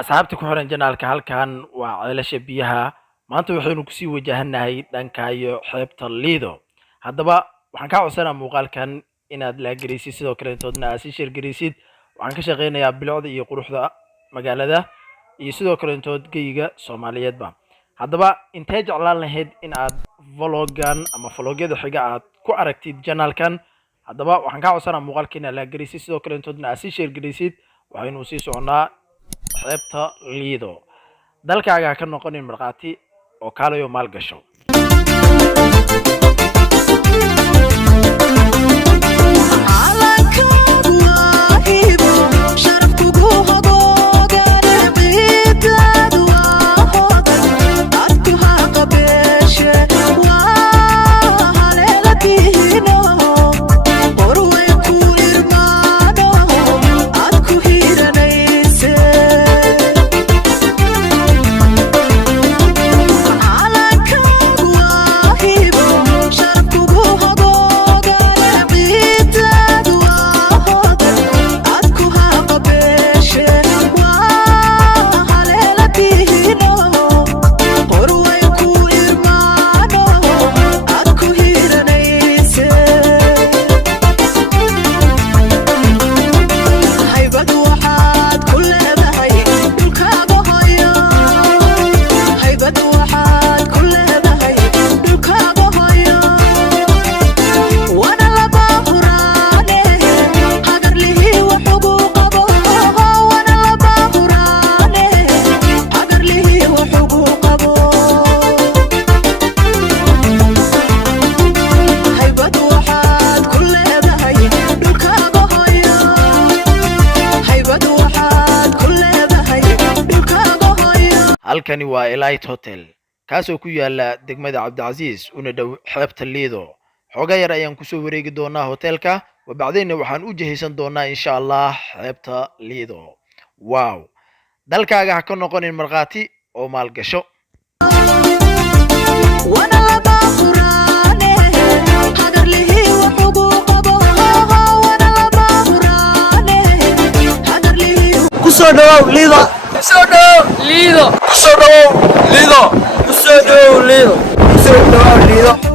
asxaabta ku xiran janaalka halkan waa ceelasha biyaha maanta waxaynu ku sii wajahanahay dhanka iyo xeebta Lido haddaba waxaan ka codsanaa muuqaalkan inaad la gariisid sidoo kale intoodna aad si share gariisid waxaan ka shaqeynayaa bilowda iyo quruxda magaalada iyo sidoo kale intood geyga Soomaaliyeedba haddaba intee jeclaan lahayd in aad vlogan ama vlogyada xiga aad ku aragtid janaalkan haddaba waxaan ka codsanaa muuqaalkan inaad la gariisid sidoo kale intoodna aad si share gariisid waxaynu sii soconaa xeebta Lido dalkaaga ka noqonin marqaati oo kaalayo maal gasho halkani waa Elite Hotel kaasoo ku yaala degmada Cabdicaziz una dhow xeebta Lido xoga yar ayaan ku soo wareegi doonaa hotelka wabacdina waxaan u jihaysan doonaa insha Allah xeebta Lido wow dalkaaga ka noqonin marqaati oo maal gasho kusoo dhawow Lido Lido. kusoo dhawow Lido Lido. kusoo dhawow Lido